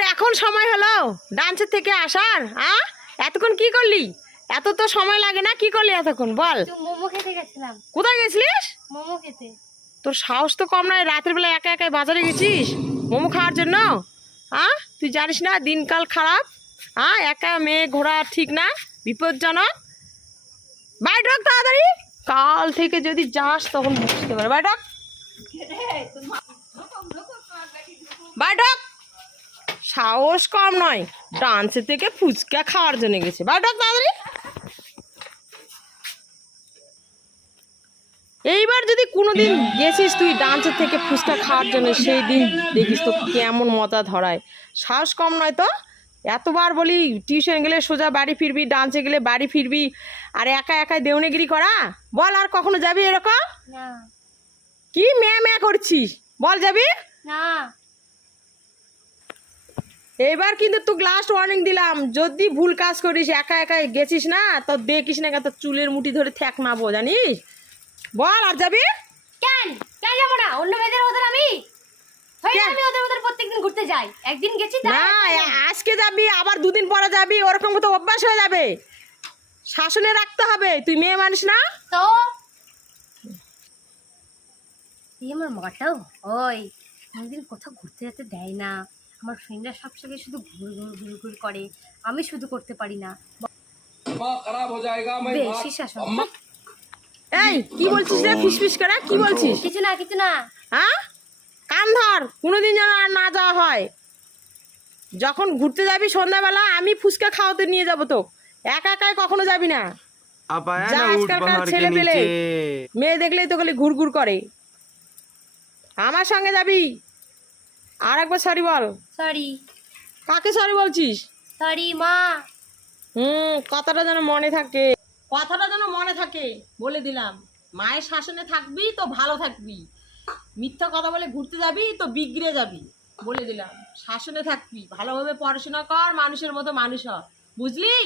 তোর এখন সময় হলো ডান্সের থেকে আসার? এতক্ষণ কি করলি? এত তো সময় লাগে না, কি করলি এতক্ষণ বল? মোমো খেতে গেছিলাম। কোথায় গেছিলিস? মোমো খেতে। তোর সাহস তো কম নয়, রাতের বেলা একা একাই বাজারে গেছিস মোমো খাওয়ার জন্য? তুই জানিস না দিনকাল খারাপ? একা মেয়ে ঘোরা ঠিক না, বিপজ্জনক। বাইরে ঢোক তাড়াতাড়ি, কাল থেকে যদি যাস তখন বুঝতে পারে। বাইরে ঢোক, বাইরে ঢোক। সাহস কম নয়, ডান্সের থেকে ফুচকা খাওয়ার জন্য গেছে। বাইরে ঢোক তাড়াতাড়ি। এইবার যদি কোনোদিন গেছিস তুই ডান্সের থেকে ফুচকা খাওয়ার জন্য, সেই দিন দেখিস তো কেমন মজা ধরায়। সাহস কম নয় তো? এতবার বলি টিউশন গেলে সোজা বাড়ি ফিরবি, ডান্সে গেলে বাড়ি ফিরবি, আর একা একাই দেউনেগিরি করা। বল আর কখনো যাবি এরকম? না। কি ম্যা করছিস? বল যাবি না। এবার কিন্তু তোকে লাস্ট ওয়ার্নিং দিলাম, যদি ভুল কাজ করিস একা একাই গেছিস না তো দেখিস না তোর চুলের মুঠি ধরে ঠেক নাবো, জানিস? বল আর যাবি? কেন কেন যাবো না? অন্য মেয়েদের মতন আমি আমি ওদের মতন প্রত্যেকদিন ঘুরতে যাই। একদিন গেছি না, আজকে যাবি আবার দুদিন পরে যাবি, ওরকম তো অভ্যাস হয়ে যাবে। শাসনে রাখতে হবে, তুই মেয়ে মানুষ না তো। আমার মাটাও ওই কোনদিন কোথাও ঘুরতে যেতে দেয় না। আমার ফ্রেন্ডরা সব জায়গায় শুধু ঘুর করে, আমি শুধু করতে পারি না। বেশি শাসন। এই কি বলছিস রে ফিসফিস করে? কি বলছিস? কিছু না কিছু না। কান ধর, কোনোদিন যেন আর না যাওয়া হয়। যখন ঘুরতে যাবি সন্ধ্যাবেলা আমি ফুচকা খাওয়াতে নিয়ে যাবো তো, একা একাই কখনো যাবি না। যা আজকালকার ছেলে পেলে মেয়ে দেখলেই তো খালি ঘুর ঘুর করে। আমার সঙ্গে যাবি। আর একবার সরি বল। সরি। কাকে সরি বলছিস? সরি মা। কথাটা যেন মনে থাকে, কথাটা যেন মনে থাকে, বলে দিলাম। মায়ের শাসনে থাকবি তো ভালো থাকবি, মিথ্যা কথা বলে ঘুরতে যাবি তো বিগড়ে যাবি। বলে দিলাম শাসনে থাকবি, ভালোভাবে পড়াশোনা কর, মানুষের মতো মানুষ হ, বুঝলি?